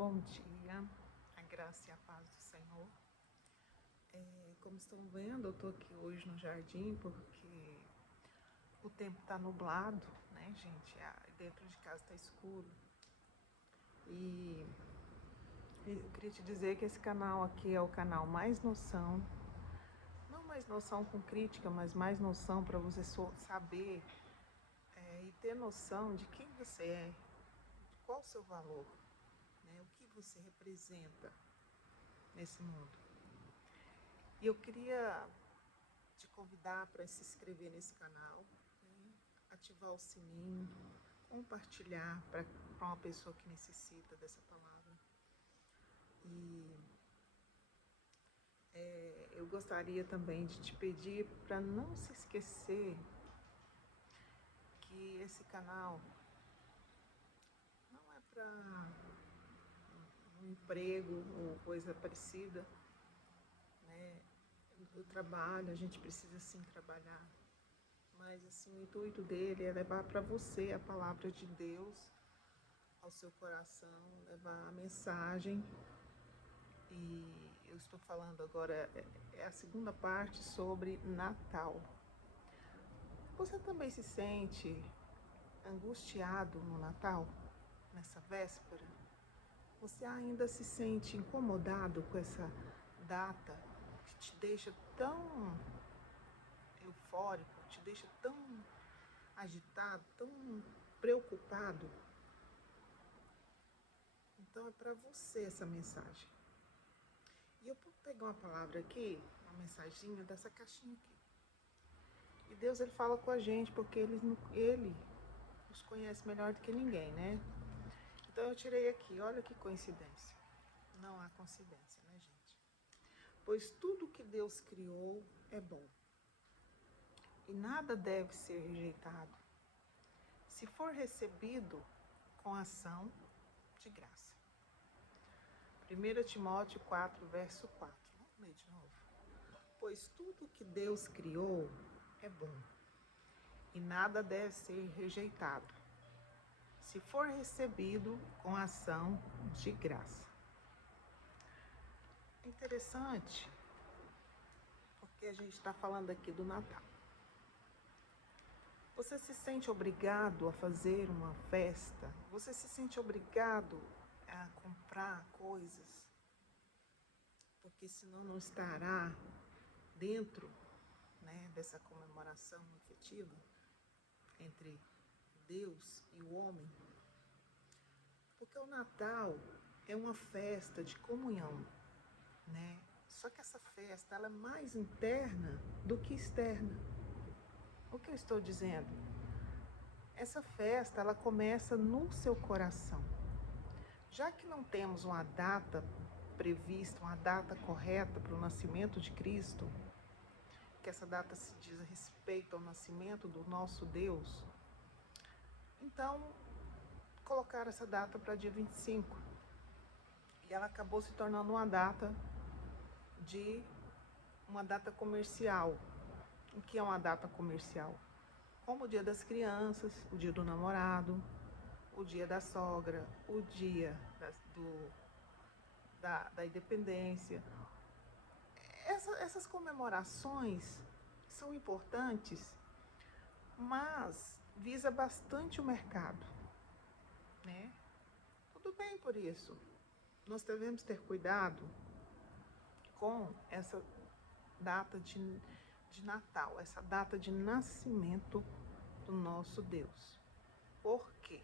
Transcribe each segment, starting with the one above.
Bom dia, a graça e a paz do Senhor. Como estão vendo, eu estou aqui hoje no jardim porque o tempo está nublado, né, gente? Dentro de casa está escuro. E eu queria te dizer que esse canal aqui é o canal Mais Noção. Não mais noção com crítica, mas mais noção para você saber e ter noção de quem você é, qual o seu valor, né? O que você representa nesse mundo. E eu queria te convidar para se inscrever nesse canal, né? Ativar o sininho, compartilhar para uma pessoa que necessita dessa palavra. E eu gostaria também de te pedir para não se esquecer que esse canal não é para um emprego ou coisa parecida, né? O trabalho, a gente precisa sim trabalhar, mas assim, o intuito dele é levar para você a palavra de Deus ao seu coração, levar a mensagem. E eu estou falando agora, é a segunda parte sobre Natal. Você também se sente angustiado no Natal, nessa véspera? Você ainda se sente incomodado com essa data que te deixa tão eufórico, te deixa tão agitado, tão preocupado? Então é para você essa mensagem. E eu vou pegar uma palavra aqui, uma mensaginha dessa caixinha aqui. E Deus, ele fala com a gente porque ele nos conhece melhor do que ninguém, né? Então eu tirei aqui, olha que coincidência. Não há coincidência, né, gente? Pois tudo que Deus criou é bom. E nada deve ser rejeitado, se for recebido com ação de graça. 1 Timóteo 4, verso 4. Vamos ler de novo. Pois tudo que Deus criou é bom, e nada deve ser rejeitado, se for recebido com ação de graça. É interessante, porque a gente está falando aqui do Natal. Você se sente obrigado a fazer uma festa? Você se sente obrigado a comprar coisas? Porque senão não estará dentro, né, dessa comemoração efetiva entre Deus e o homem. Porque o Natal é uma festa de comunhão, né? Só que essa festa, ela é mais interna do que externa. O que eu estou dizendo? Essa festa, ela começa no seu coração. Já que não temos uma data prevista, uma data correta para o nascimento de Cristo, que essa data se diz a respeito ao nascimento do nosso Deus, então colocaram essa data para dia 25. E ela acabou se tornando uma data comercial. O que é uma data comercial? Como o dia das crianças, o dia do namorado, o dia da sogra, o dia da independência. Essas comemorações são importantes, mas visa bastante o mercado, né? Tudo bem por isso. Nós devemos ter cuidado com essa data de Natal, essa data de nascimento do nosso Deus. Por quê?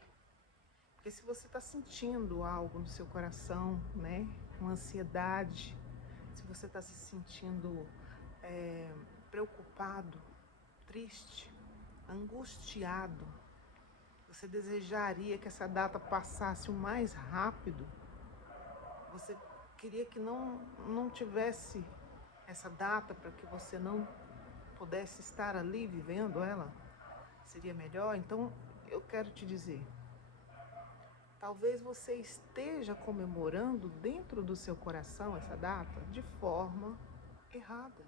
Porque se você está sentindo algo no seu coração, né, uma ansiedade, se você está se sentindo preocupado, triste, angustiado, você desejaria que essa data passasse o mais rápido, você queria que não tivesse essa data para que você não pudesse estar ali vivendo ela, seria melhor? Então eu quero te dizer, talvez você esteja comemorando dentro do seu coração essa data de forma errada,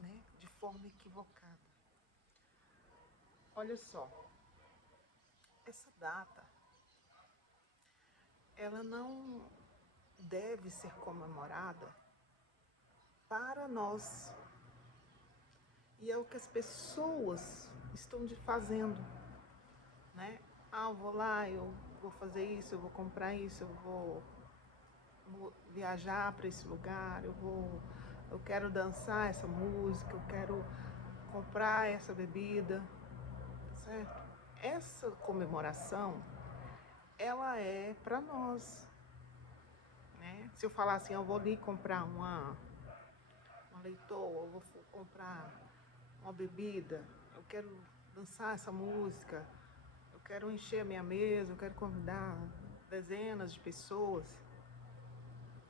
né? De forma equivocada. Olha só, essa data, ela não deve ser comemorada para nós. E é o que as pessoas estão fazendo, né? Ah, eu vou lá, eu vou fazer isso, eu vou comprar isso, eu vou viajar para esse lugar, eu quero dançar essa música, eu quero comprar essa bebida, certo? Essa comemoração, ela é para nós, né? Se eu falar assim, eu vou ali comprar uma leitoa, eu vou comprar uma bebida, eu quero dançar essa música, eu quero encher a minha mesa, eu quero convidar dezenas de pessoas,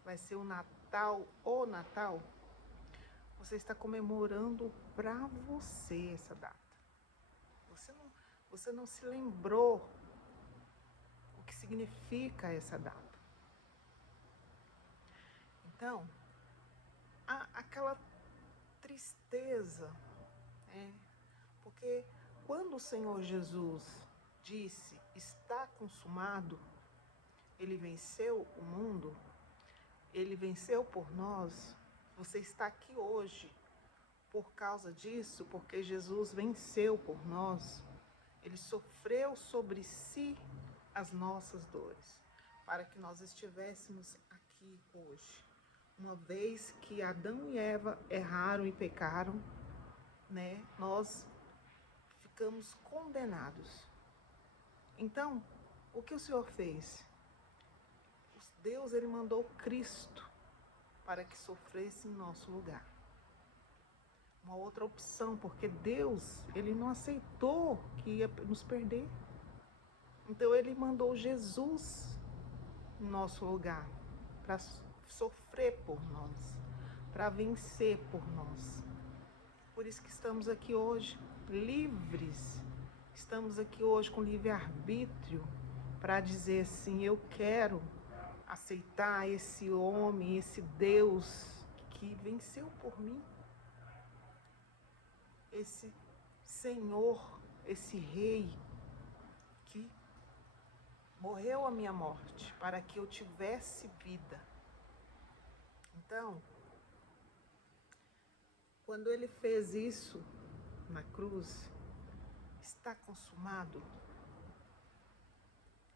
vai ser o Natal, você está comemorando para você essa data. Você não se lembrou o que significa essa data. Então, há aquela tristeza, né? Porque quando o Senhor Jesus disse, está consumado, ele venceu o mundo, ele venceu por nós, você está aqui hoje por causa disso, porque Jesus venceu por nós, ele sofreu sobre si as nossas dores, para que nós estivéssemos aqui hoje. Uma vez que Adão e Eva erraram e pecaram, né, nós ficamos condenados. Então, o que o Senhor fez? Deus, ele mandou Cristo para que sofresse em nosso lugar. Uma outra opção, porque Deus, ele não aceitou que ia nos perder. Então, ele mandou Jesus em nosso lugar, para sofrer por nós, para vencer por nós. Por isso que estamos aqui hoje, livres. Estamos aqui hoje com livre-arbítrio, para dizer assim, eu quero aceitar esse homem, esse Deus que venceu por mim. Esse Senhor, esse Rei que morreu a minha morte para que eu tivesse vida. Então, quando ele fez isso na cruz, está consumado,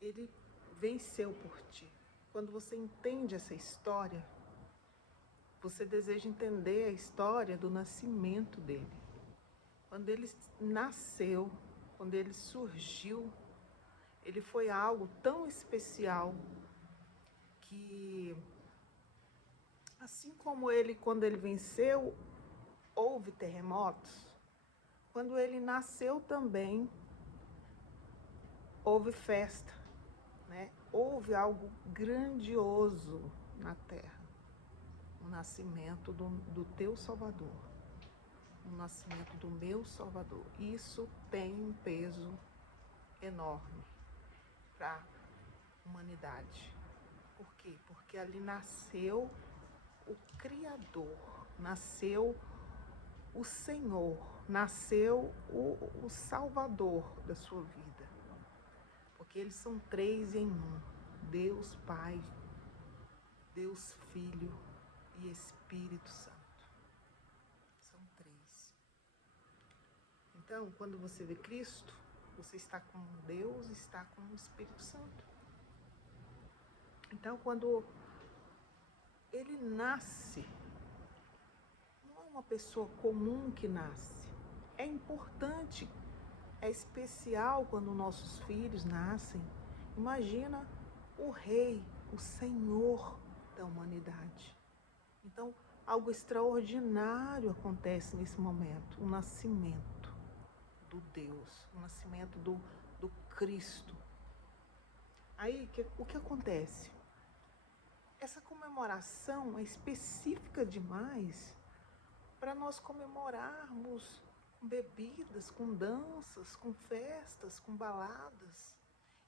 ele venceu por ti. Quando você entende essa história, você deseja entender a história do nascimento dele. Quando ele nasceu, quando ele surgiu, ele foi algo tão especial que, assim como ele, quando ele venceu, houve terremotos, quando ele nasceu também, houve festa, né? Houve algo grandioso na terra, o nascimento do teu Salvador, o nascimento do meu Salvador. Isso tem um peso enorme para a humanidade. Por quê? Porque ali nasceu o Criador, nasceu o Senhor, nasceu o Salvador da sua vida. Porque eles são três em um: Deus Pai, Deus Filho e Espírito Santo. São três. Então, quando você vê Cristo, você está com Deus, está com o Espírito Santo. Então, quando ele nasce, não é uma pessoa comum que nasce. É importante, é especial quando nossos filhos nascem. Imagina o Rei, o Senhor da humanidade. Então, algo extraordinário acontece nesse momento, o nascimento do Deus, o nascimento do Cristo. Aí, o que acontece? Essa comemoração é específica demais para nós comemorarmos com bebidas, com danças, com festas, com baladas.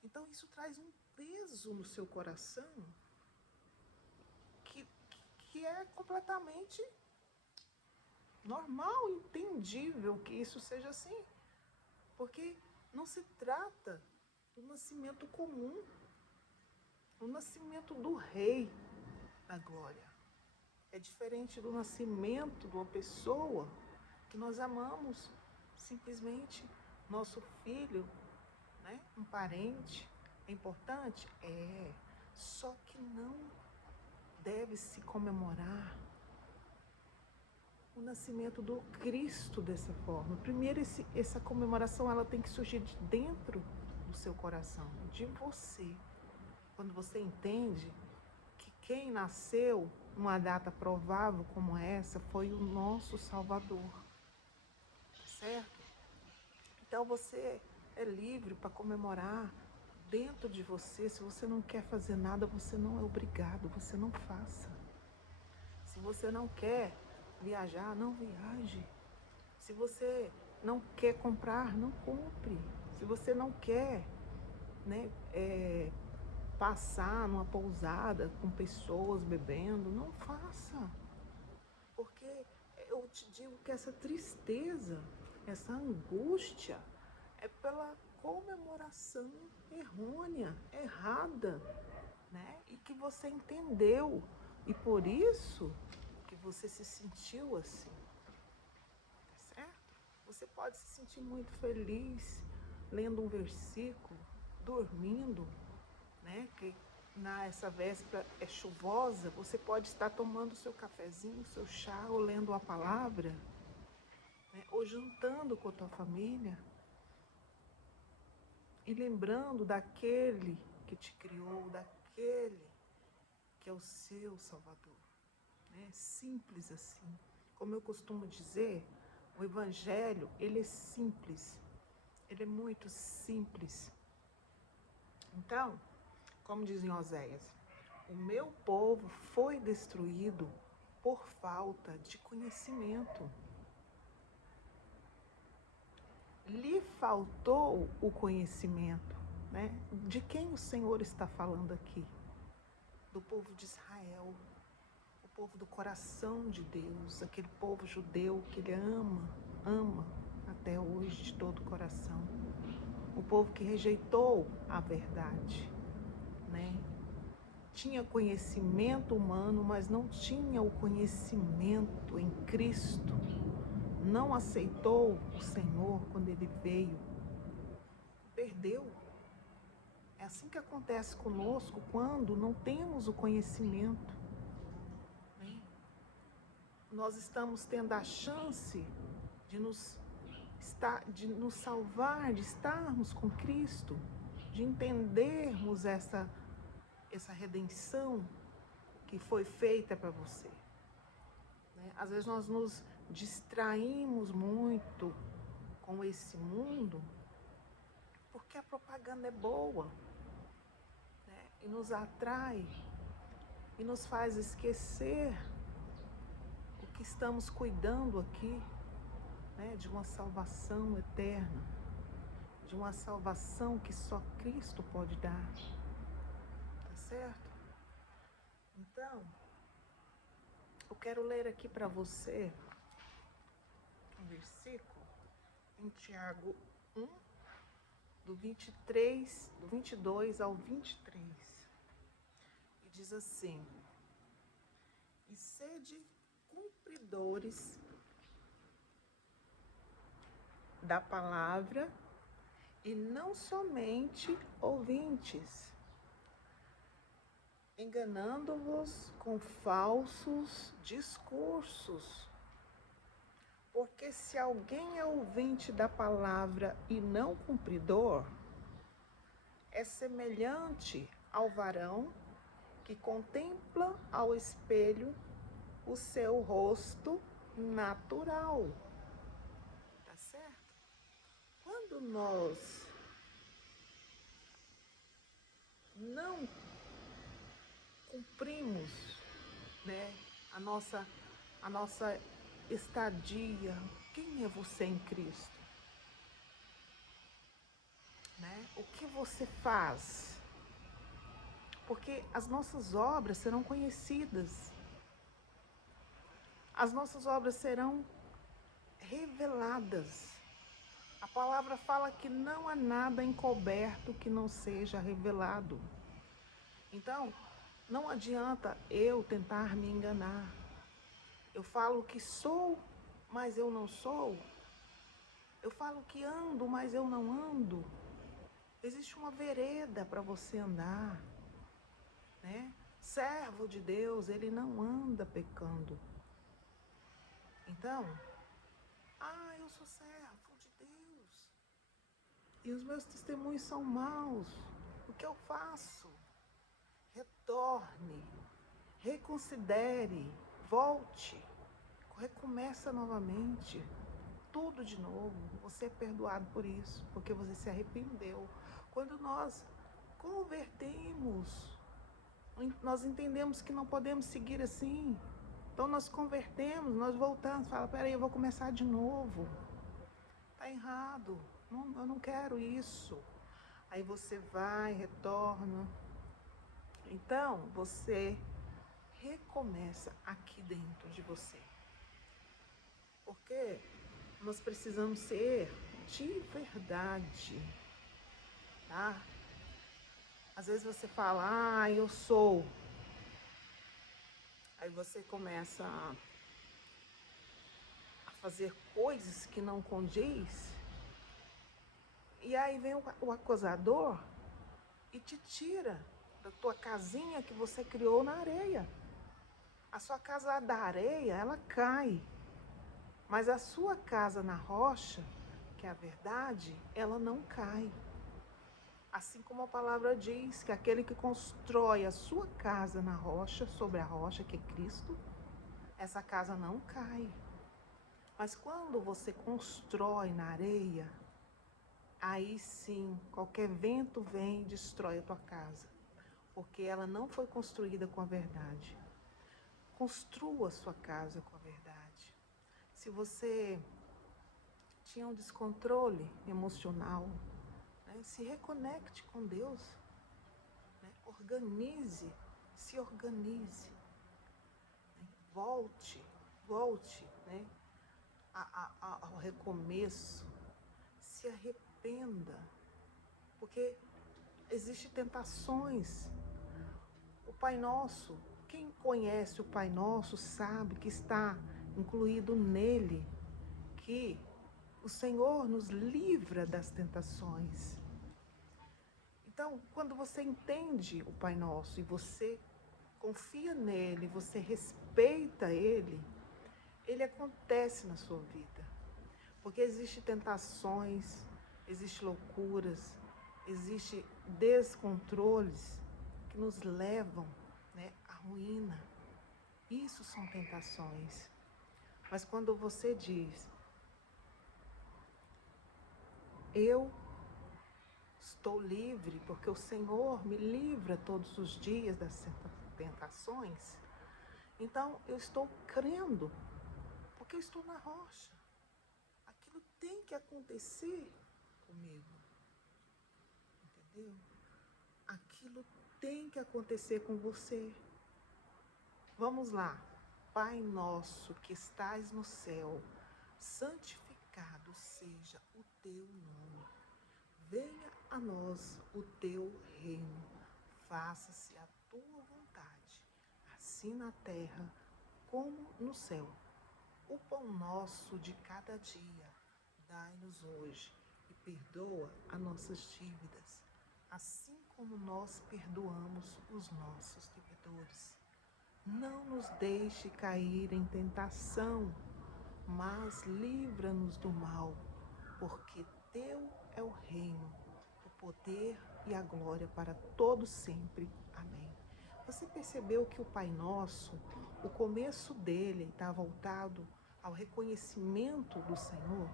Então isso traz um peso no seu coração que é completamente normal, entendível que isso seja assim. Porque não se trata do nascimento comum. o nascimento do Rei da Glória. É diferente do nascimento de uma pessoa que nós amamos, simplesmente nosso filho, né? Um parente. É importante? É. Só que não deve se comemorar o nascimento do Cristo dessa forma. Primeiro, essa comemoração ela tem que surgir de dentro do seu coração, de você. Quando você entende que quem nasceu numa data provável como essa foi o nosso Salvador, certo? Então você é livre para comemorar dentro de você. Se você não quer fazer nada, você não é obrigado, você não faça. Se você não quer viajar, não viaje. Se você não quer comprar, não compre. Se você não quer, né, passar numa pousada com pessoas bebendo, não faça. Porque eu te digo que essa tristeza, essa angústia é pela comemoração errônea, errada, né? E que você entendeu. E por isso que você se sentiu assim, tá certo? Você pode se sentir muito feliz lendo um versículo, dormindo, né? Que nessa véspera é chuvosa, você pode estar tomando seu cafezinho, seu chá, ou lendo a palavra, né? Ou jantando com a tua família e lembrando daquele que te criou, daquele que é o seu Salvador, né? Simples assim. Como eu costumo dizer, o Evangelho, ele é simples, ele é muito simples. Então, como diz em Oséias, o meu povo foi destruído por falta de conhecimento. Lhe faltou o conhecimento, né? De quem o Senhor está falando aqui? Do povo de Israel, o povo do coração de Deus, aquele povo judeu que ele ama até hoje de todo o coração. O povo que rejeitou a verdade, né? Tinha conhecimento humano, mas não tinha o conhecimento em Cristo. Não aceitou o Senhor quando ele veio. Perdeu. É assim que acontece conosco quando não temos o conhecimento, né? Nós estamos tendo a chance de nos salvar, de estarmos com Cristo, de entendermos essa redenção que foi feita para você, né? Às vezes nós nos distraímos muito com esse mundo porque a propaganda é boa, né? E nos atrai e nos faz esquecer o que estamos cuidando aqui, né? De uma salvação eterna, de uma salvação que só Cristo pode dar, tá certo? Então, eu quero ler aqui para você um versículo em Tiago 1, do 22 ao 23. E diz assim: e sede cumpridores da palavra e não somente ouvintes, enganando-vos com falsos discursos. Porque se alguém é ouvinte da palavra e não cumpridor, é semelhante ao varão que contempla ao espelho o seu rosto natural. Tá certo? Quando nós não cumprimos, né, a nossa estadia, quem é você em Cristo? Né? O que você faz? Porque as nossas obras serão conhecidas. As nossas obras serão reveladas. A palavra fala que não há nada encoberto que não seja revelado. Então, não adianta eu tentar me enganar. Eu falo que sou, mas eu não sou. Eu falo que ando, mas eu não ando. Existe uma vereda para você andar, né? Servo de Deus, ele não anda pecando. Então, eu sou servo de Deus. E os meus testemunhos são maus. O que eu faço? Retorne, reconsidere, volte, recomeça novamente, tudo de novo. Você é perdoado por isso, porque você se arrependeu. Quando nós convertemos, nós entendemos que não podemos seguir assim. Então nós convertemos, nós voltamos, fala, peraí, eu vou começar de novo. Tá errado, eu não quero isso. Aí você vai, retorna. Então você recomeça aqui dentro de você. Porque nós precisamos ser de verdade, tá? Às vezes você fala, eu sou. Aí você começa a fazer coisas que não condiz. E aí vem o acusador e te tira da tua casinha que você criou na areia. A sua casa da areia, ela cai. Mas a sua casa na rocha, que é a verdade, ela não cai. Assim como a palavra diz que aquele que constrói a sua casa na rocha, sobre a rocha, que é Cristo, essa casa não cai. Mas quando você constrói na areia, aí sim, qualquer vento vem e destrói a tua casa. Porque ela não foi construída com a verdade. Construa a sua casa com a verdade. Se você tinha um descontrole emocional, né, se reconecte com Deus, né, se organize, né, volte, né, ao recomeço, se arrependa, porque existem tentações. O Pai Nosso, quem conhece o Pai Nosso sabe que está incluído nele, que o Senhor nos livra das tentações. Então, quando você entende o Pai Nosso e você confia nele, você respeita ele, ele acontece na sua vida. Porque existem tentações, existem loucuras, existem descontroles que nos levam, né, à ruína. Isso são tentações. Mas quando você diz, eu estou livre, porque o Senhor me livra todos os dias das tentações, então eu estou crendo, porque eu estou na rocha. Aquilo tem que acontecer comigo, entendeu? Aquilo tem que acontecer com você. Vamos lá. Pai nosso que estás no céu, santificado seja o teu nome. Venha a nós o teu reino. Faça-se a tua vontade, assim na terra como no céu. O pão nosso de cada dia, dai-nos hoje e perdoa as nossas dívidas, assim como nós perdoamos os nossos devedores. Não nos deixe cair em tentação, mas livra-nos do mal, porque teu é o reino, o poder e a glória para todos sempre. Amém. Você percebeu que o Pai Nosso, o começo dele está voltado ao reconhecimento do Senhor,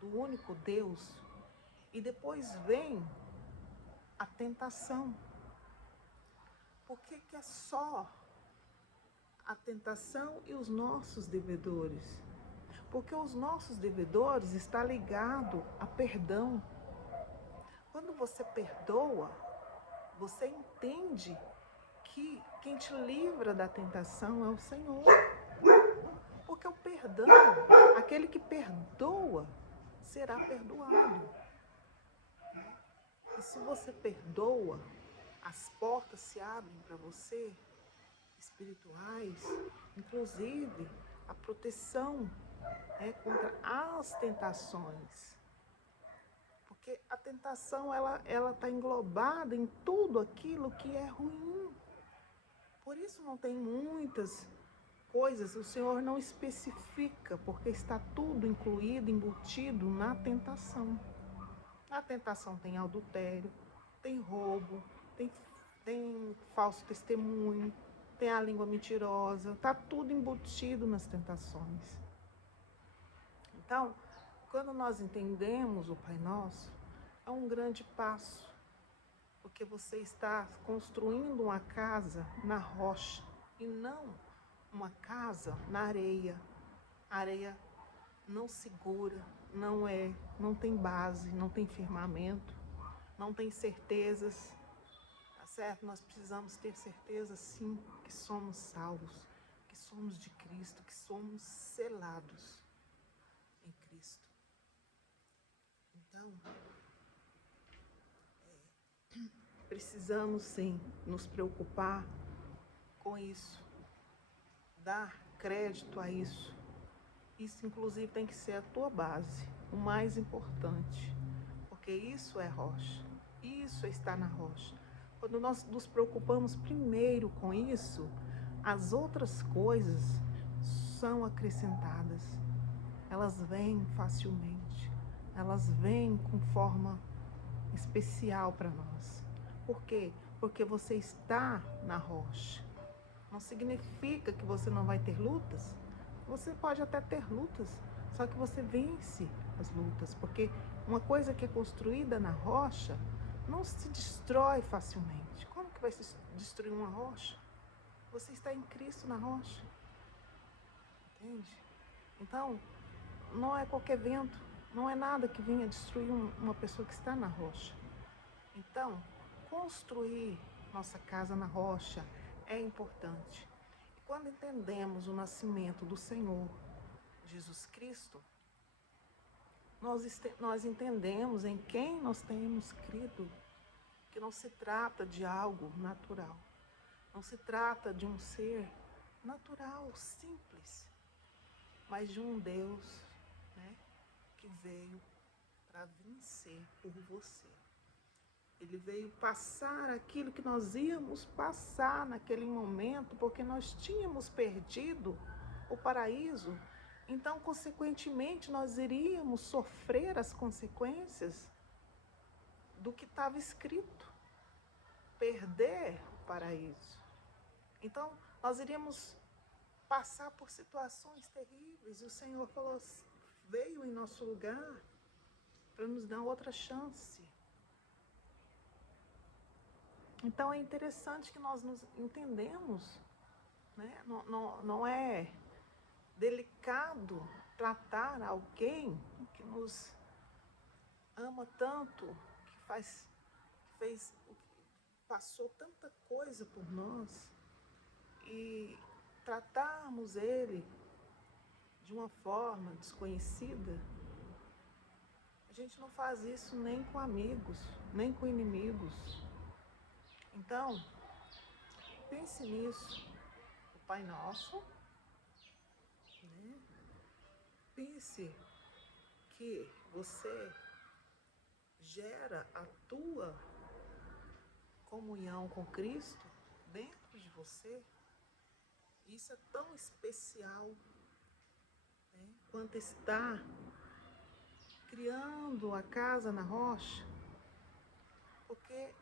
do único Deus, e depois vem a tentação. Por que é só a tentação e os nossos devedores? Porque os nossos devedores está ligado a perdão. Quando você perdoa, você entende que quem te livra da tentação é o Senhor. Porque o perdão, aquele que perdoa, será perdoado. E se você perdoa, as portas se abrem para você, espirituais, inclusive a proteção contra as tentações. Porque a tentação, ela está englobada em tudo aquilo que é ruim. Por isso não tem muitas coisas, o Senhor não especifica, porque está tudo incluído, embutido na tentação. Na tentação tem adultério, tem roubo, tem falso testemunho, tem a língua mentirosa, está tudo embutido nas tentações. Então, quando nós entendemos o Pai Nosso, é um grande passo, porque você está construindo uma casa na rocha e não uma casa na areia. A areia não segura, não tem base, não tem firmamento, não tem certezas, tá certo? Nós precisamos ter certeza, sim, que somos salvos, que somos de Cristo, que somos selados em Cristo. Então, precisamos sim nos preocupar com isso, dar crédito a isso. Isso, inclusive, tem que ser a tua base, o mais importante, porque isso é rocha, isso está na rocha. Quando nós nos preocupamos primeiro com isso, as outras coisas são acrescentadas, elas vêm facilmente, elas vêm com forma especial para nós. Por quê? Porque você está na rocha. Não significa que você não vai ter lutas. Você pode até ter lutas, só que você vence as lutas, porque uma coisa que é construída na rocha não se destrói facilmente. Como que vai se destruir uma rocha? Você está em Cristo na rocha. Entende? Então, não é qualquer vento, não é nada que venha destruir uma pessoa que está na rocha. Então, construir nossa casa na rocha é importante. E quando entendemos o nascimento do Senhor Jesus Cristo, nós entendemos em quem nós temos crido, que não se trata de algo natural, não se trata de um ser natural, simples, mas de um Deus, que veio para vencer por você. Ele veio passar aquilo que nós íamos passar naquele momento, porque nós tínhamos perdido o paraíso. Então, consequentemente, nós iríamos sofrer as consequências do que estava escrito, perder o paraíso. Então, nós iríamos passar por situações terríveis. E o Senhor falou, veio em nosso lugar para nos dar outra chance. Então é interessante que nós nos entendemos, né? Não é delicado tratar alguém que nos ama tanto, passou tanta coisa por nós, e tratarmos ele de uma forma desconhecida. A gente não faz isso nem com amigos, nem com inimigos. Então, pense nisso, o Pai Nosso, né? Pense que você gera a tua comunhão com Cristo dentro de você. Isso é tão especial, né? Quanto estar criando a casa na rocha, porque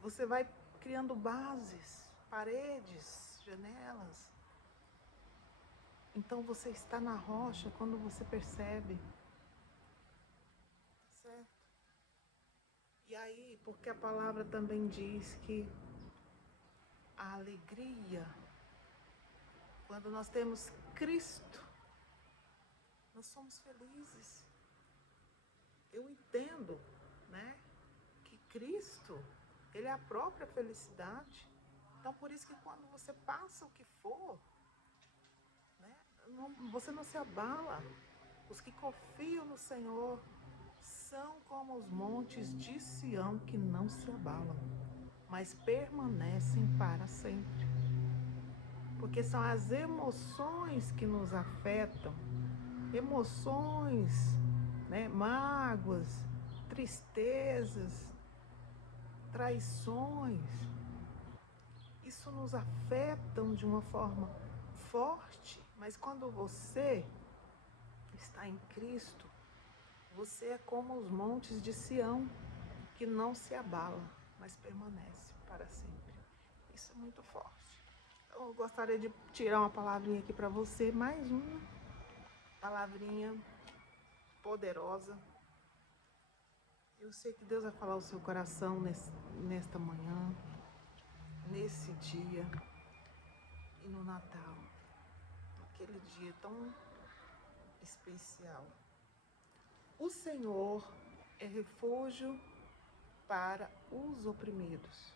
você vai criando bases, paredes, janelas. Então você está na rocha quando você percebe. Certo? E aí, porque a palavra também diz que a alegria, quando nós temos Cristo, nós somos felizes. Eu entendo, né, que Cristo, Ele é a própria felicidade. Então, por isso que quando você passa o que for, você não se abala. Os que confiam no Senhor são como os montes de Sião que não se abalam, mas permanecem para sempre. Porque são as emoções que nos afetam, emoções, né, mágoas, tristezas, traições. Isso nos afetam de uma forma forte, mas quando você está em Cristo, você é como os montes de Sião, que não se abala, mas permanece para sempre. Isso é muito forte. Então, eu gostaria de tirar uma palavrinha aqui para você, mais uma palavrinha poderosa. Eu sei que Deus vai falar o seu coração nesta manhã, nesse dia e no Natal, aquele dia tão especial. O Senhor é refúgio para os oprimidos,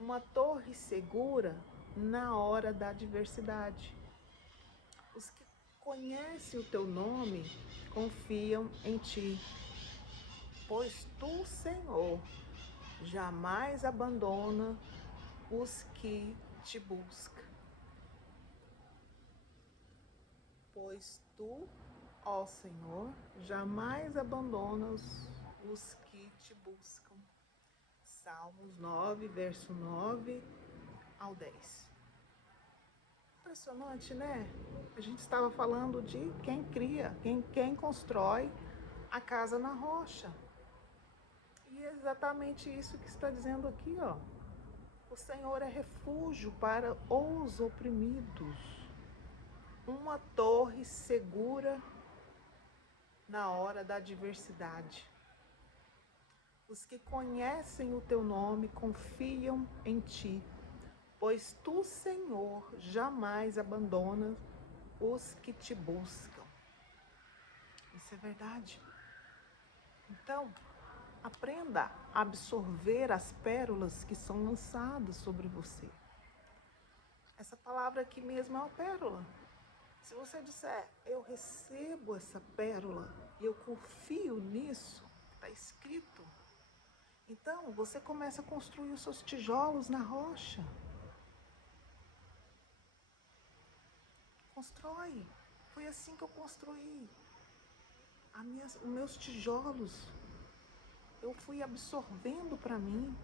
uma torre segura na hora da adversidade. Os que conhecem o teu nome confiam em ti, pois tu, Senhor, jamais abandona os que te buscam. Pois tu, ó Senhor, jamais abandonas os que te buscam. Salmos 9, verso 9 ao 10. Impressionante, né? A gente estava falando de quem cria, quem constrói a casa na rocha. E é exatamente isso que está dizendo aqui, ó. O Senhor é refúgio para os oprimidos, uma torre segura na hora da adversidade. Os que conhecem o teu nome confiam em ti, pois tu, Senhor, jamais abandonas os que te buscam. Isso é verdade. Então, aprenda a absorver as pérolas que são lançadas sobre você. Essa palavra aqui mesmo é uma pérola. Se você disser, eu recebo essa pérola e eu confio nisso, está escrito, então você começa a construir os seus tijolos na rocha. Constrói. Foi assim que eu construí os meus tijolos. Eu fui absorvendo para mim,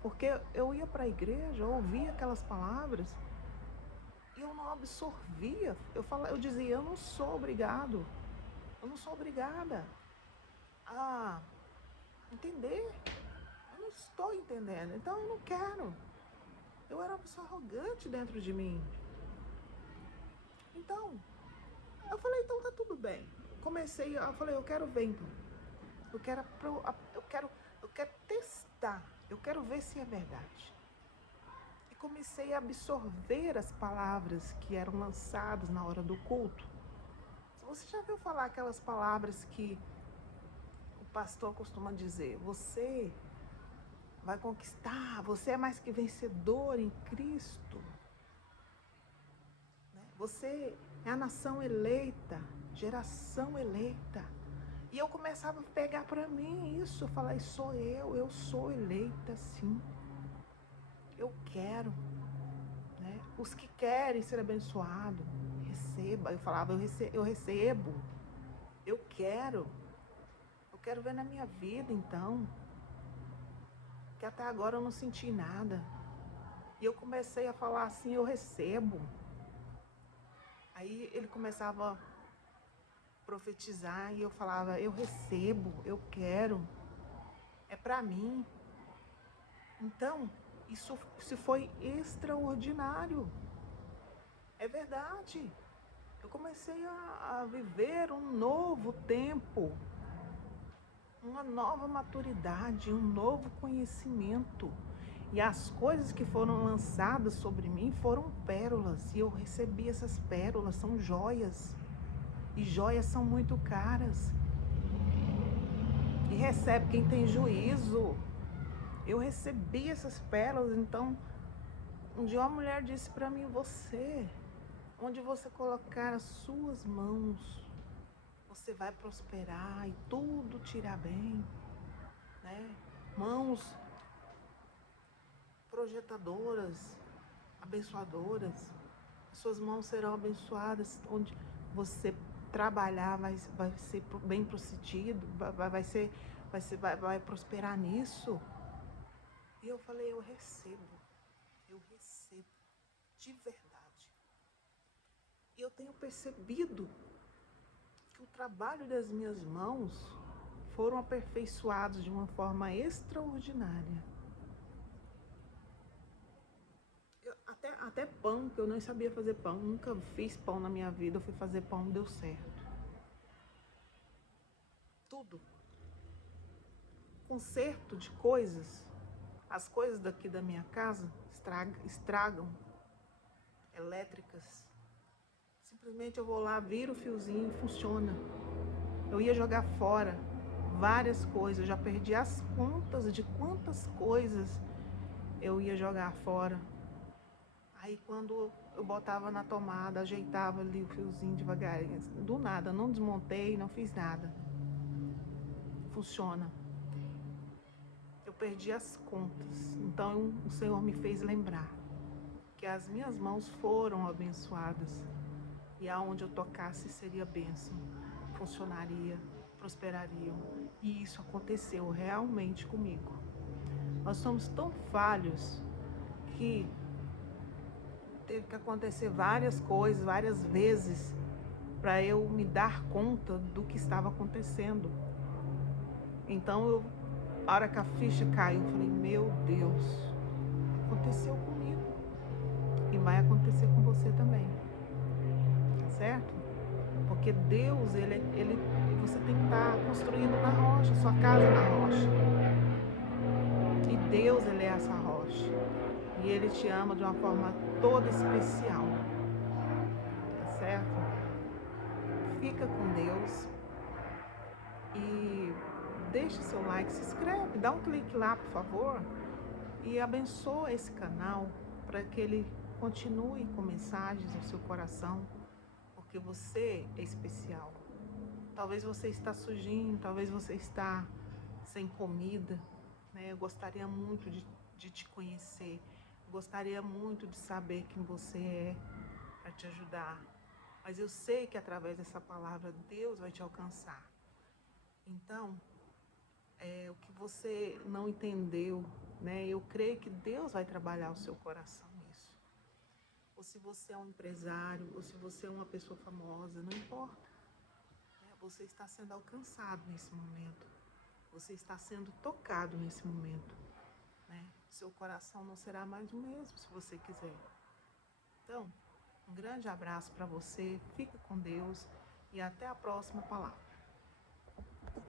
porque eu ia para a igreja, eu ouvia aquelas palavras e eu não absorvia. Eu dizia, eu não sou obrigado, eu não sou obrigada a entender. Eu não estou entendendo, então eu não quero. Eu era uma pessoa arrogante dentro de mim. Então, eu falei, então tá tudo bem. Eu falei, eu quero ver então. Eu quero testar, eu quero ver se é verdade. E comecei a absorver as palavras que eram lançadas na hora do culto. Você já viu falar aquelas palavras que o pastor costuma dizer? Você vai conquistar, você é mais que vencedor em Cristo. Você é a nação eleita, geração eleita. E eu começava a pegar para mim isso, falar, eu sou eleita sim. Eu quero, né? Os que querem ser abençoados, receba. Eu falava, eu recebo, eu quero ver na minha vida então, que até agora eu não senti nada. E eu comecei a falar assim, eu recebo. Aí ele começava a profetizar e eu falava, eu recebo, eu quero, é para mim. Então, isso foi extraordinário. É verdade. Eu comecei a viver um novo tempo, uma nova maturidade, um novo conhecimento. E as coisas que foram lançadas sobre mim foram pérolas. E eu recebi essas pérolas, são joias. E joias são muito caras. E recebe quem tem juízo. Eu recebi essas pérolas, então um dia uma mulher disse para mim, onde você colocar as suas mãos, você vai prosperar e tudo te irá bem, né? Mãos projetadoras, abençoadoras, suas mãos serão abençoadas, onde você trabalhar vai ser bem procedido, vai prosperar nisso. E eu falei, eu recebo de verdade. E eu tenho percebido que o trabalho das minhas mãos foram aperfeiçoados de uma forma extraordinária. Até pão, que eu não sabia fazer pão, nunca fiz pão na minha vida, eu fui fazer pão, deu certo. Tudo. Conserto de coisas, as coisas daqui da minha casa estragam, elétricas. Simplesmente eu vou lá, viro o fiozinho e funciona. Eu ia jogar fora várias coisas, eu já perdi as contas de quantas coisas eu ia jogar fora. Aí quando eu botava na tomada, ajeitava ali o fiozinho devagarinho, do nada, não desmontei, não fiz nada. Funciona. Eu perdi as contas. Então o Senhor me fez lembrar que as minhas mãos foram abençoadas e aonde eu tocasse seria bênção, funcionaria, prosperariam. E isso aconteceu realmente comigo. Nós somos tão falhos que teve que acontecer várias coisas, várias vezes, para eu me dar conta do que estava acontecendo. Então, a hora que a ficha caiu, eu falei, meu Deus, aconteceu comigo. E vai acontecer com você também. Certo? Porque Deus, você tem que estar construindo na rocha, sua casa na rocha. E Deus, Ele é essa rocha. E Ele te ama de uma forma toda especial. Tá certo? Fica com Deus. E deixa seu like, se inscreve, dá um clique lá, por favor. E abençoa esse canal para que ele continue com mensagens no seu coração. Porque você é especial. Talvez você está sujinho, talvez você está sem comida, né? Eu gostaria muito de te conhecer, gostaria muito de saber quem você é para te ajudar. Mas eu sei que através dessa palavra Deus vai te alcançar. Então, o que você não entendeu, né? Eu creio que Deus vai trabalhar o seu coração nisso. Ou se você é um empresário, ou se você é uma pessoa famosa, não importa. Você está sendo alcançado nesse momento. Você está sendo tocado nesse momento. Né? Seu coração não será mais o mesmo se você quiser. Então, um grande abraço para você. Fique com Deus e até a próxima palavra.